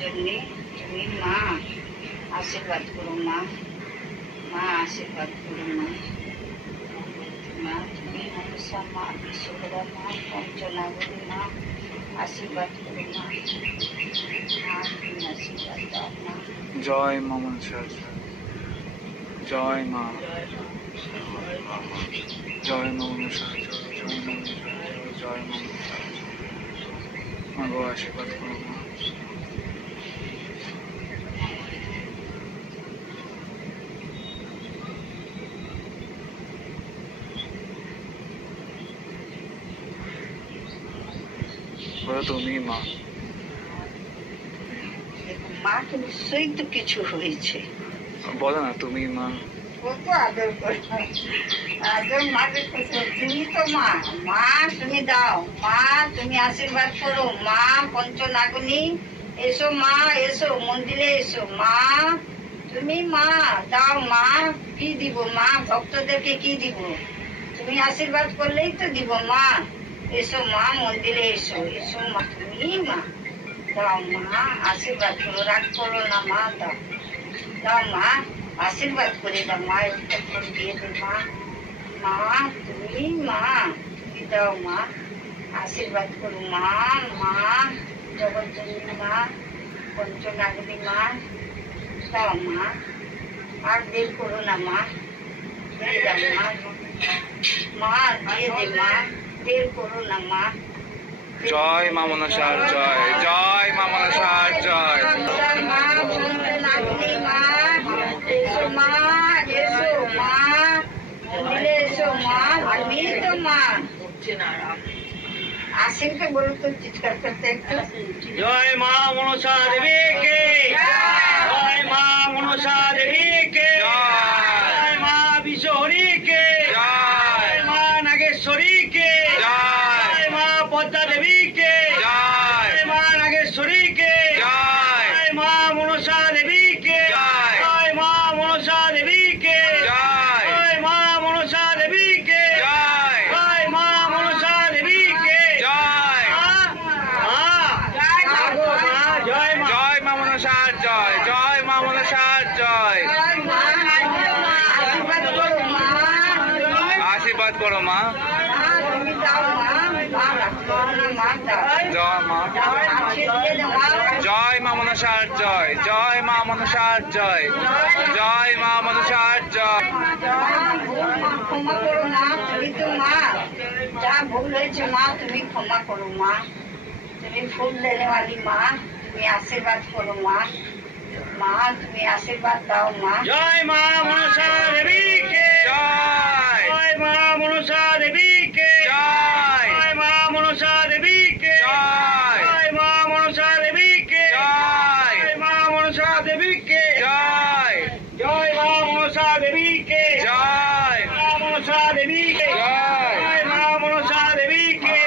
জন্যে তুমি মা আশীর্বাদ করো, মা। মা আশীর্বাদ করো, মা। মা, তুমি মনসা, মা বিশ্বকরা মা, পঞ্চনাগরী, মা, আশীর্বাদ করো, মা। মা, তুমি আশীর্বাদ দাও, মা। জয় মা মনসা, জয় মা। জয় মা মনসা, জয় মা জয় মা মনসা। মা গো, আশীর্বাদ করো তুমি মা। মাকে নিশ্চয়ই তো কিছু হয়েছে। বলো না তুমি মা। কত আদর করে। আদর মাকে তুমি তো মা। মা তুমি দাও। মা তুমি আশীর্বাদ করো। মা পঞ্চনাগনী এসো মা এসো মন্দিরে এসো। মা তুমি মা দাও মা কি দিব মা? ভক্তদেরকে কি দিব? তুমি আশীর্বাদ করলেই তো দিব মা। এসো মা, মন্দিরে এসো। এসো মা, তুমি মা। দাও মা, আশীর্বাদ করো, রাগ করো না মা, দাও। দাও মা, আশীর্বাদ করে দাও মা একটা ফোন দিয়ে দে মা। মা, তুমি মা, তুমি দাও মা। আশীর্বাদ করো মা মা, জগৎজননী মা পঞ্চনাগরী মা। দাও মা, আর দেরি করো মা। দিয়ে দাও মা। মা, দিয়ে দে জয় মা মনসার জয়। জয় মা মনসার জয় তুমি তো মা আসিমকে বলো তো চিৎকার করতে একটু। জয় মা মনসা দেবীকে জয় মা মনসা দেবীকে জয় মা বিশ্বহরীকে জয় জয় মা নাগেশ্বরীকে জয় জয় মা পদ্মা দেবীকে জয় জয় মা নাগেশ্বরীকে জয় জয় মা মনসা দেবীকে জয়। জয় মা মনসা দেবীকে জয় জয় মা মনসা দেবীকে জয় জয় মা মনসা দেবীকে জয় জয় মা জয় মা মনসার জয় জয় মা মনসার জয় আশীর্বাদ করো মা আশীর্বাদ করো মা। জয় মা। মনসার জয় জয় মা মনসার জয়। জয় মা মনসার জয়। ক্ষমা করো তুমি তো মা যা ভুল হয়েছে মা তুমি ক্ষমা করো মা তুমি ফুল দেনে মা তুমি আশীর্বাদ করো মা। মা তুমি আশীর্বাদ দাও মা। জয় মা মনসা জয় জয় মা মনসা দেবীকে জয় জয় মা মনসা দেবীকে জয় জয় মা মনসা দেবীকে জয় জয় মা মনসা দেবীকে জয় জয় মা মনসা দেবীকে জয় মা মনসা দেবীকে জয়। জয় মা মনসা দেবীকে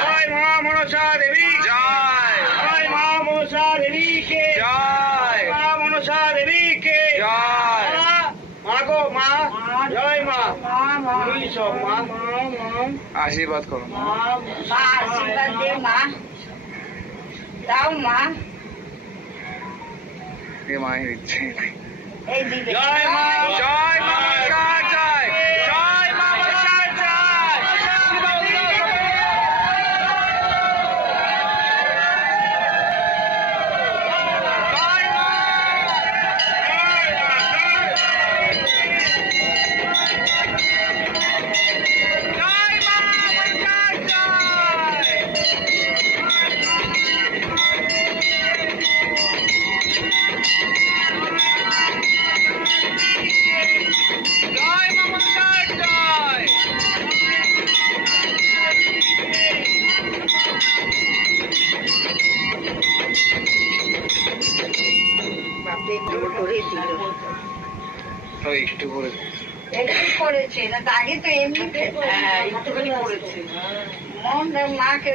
জয় মা মনসা দেবীকে জয় জয় মা জয়। মা মনসা দেবীকে। জয়। মা গো মা। জয় মা। মা। আশীর্বাদ করো। মা আশীর্বাদ দে মা। দাও মা। এ মায়ের ইচ্ছে। জয় মা। একটু পড়েছে একটু পড়েছে না আগে তো এমনি হ্যাঁ একটুখানি পড়েছে মন মাকে